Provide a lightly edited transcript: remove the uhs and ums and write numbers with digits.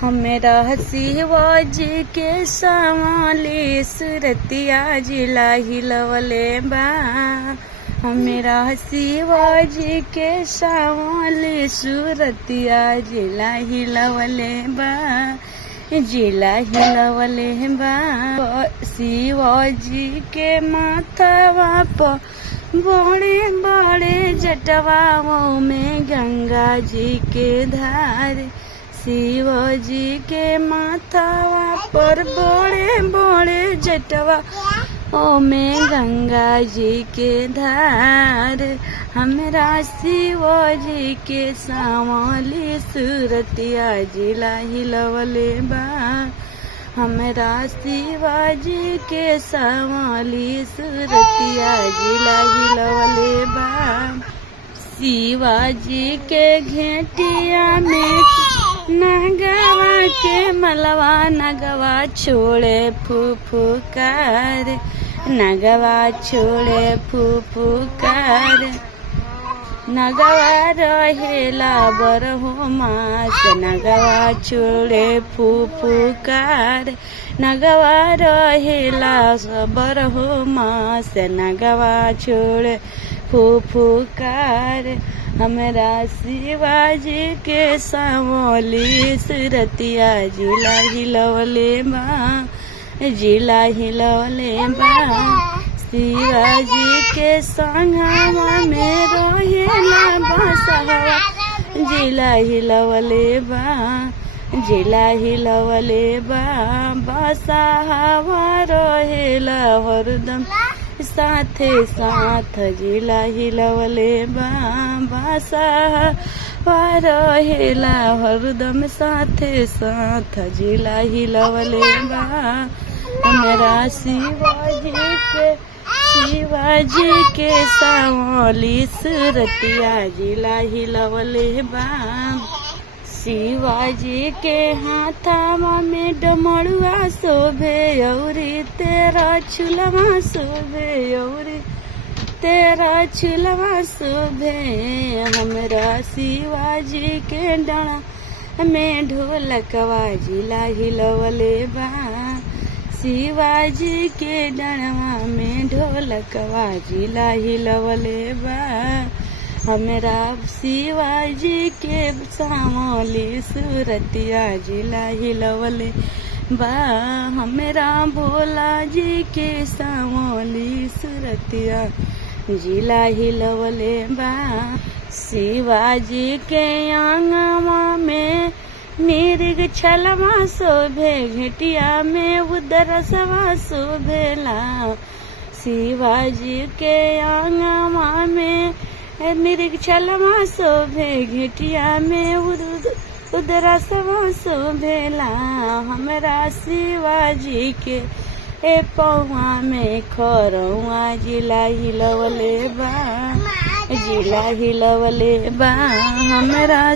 हमरा शिवाजी के संवाली सुरतिया जिला हिलवले बा। हमरा शिवाजी के संवाली सुरतिया जिला हिलवले बा। जिला हिलवले बा। शिवाजी के माथवा पर बड़े बड़े जटवाओं में गंगा जी के धार। शिवजी के माथवा पर बड़े बड़े जटवाओं में गंगा जी के धार। हमरा शिवजी के संवाली सुरतिया जिला हिलवले बा। हमरा शिवाजी के संवाली सुरतिया जिला हिलवले बा। शिवाजी के घेटिया में नगवा के मलवा नगवा छोड़े फुफुकार। नगवा छोड़े फुफुकार। नगवा रहेला बरहो मास। नगवा छोड़े फुफुकार। नगवा रहेला बरहो मास। नगवा छोड़े फुफुकार। हमरा शिवाजी के संवाली सुरतिया जिला हिलवले बा। जिला हिलवले बा। शिवाजी के संगवा में रहेला बसहवा जिला हिलवले बा। जिला हिलवले बा। बसहवा रहेला हरदम साथे साथ जिला हिलवले बा। बसहवा रहेला हरदम साथे साथ जिला हिलवले बा। हमरा शिवाजी के संवाली सुरतिया जिला हिलवले बा। शिवाजी के हाथवा में डमरुआ शोभे औरी तेरा चुलवा शोभे औरी तेरा चुलवा शोभे। हमरा शिवाजी के डाँड़ में ढोलकवा जिला हिलवले बा। शिवाजी के डाँड़वा में ढोलकवा जिला हिलवले बा। हमरा शिवाजी के संवाली सुरतिया जिला हिलवले बा। हमरा भोला जी के संवाली सुरतिया जिला हिलवले बा। शिवाजी के आंगवा में मिर्ग छलवा शोभे। घेटिया में उदरसवा शोभेला। शिवाजी के आंगवा में मिर्ग छलवा शोभे। घेटिया में उदरसवा शोभेला। हमरा शिवाजी के पौआ में खरौआ जिला हिलवले बा। जिला हिलवले बा। हमरा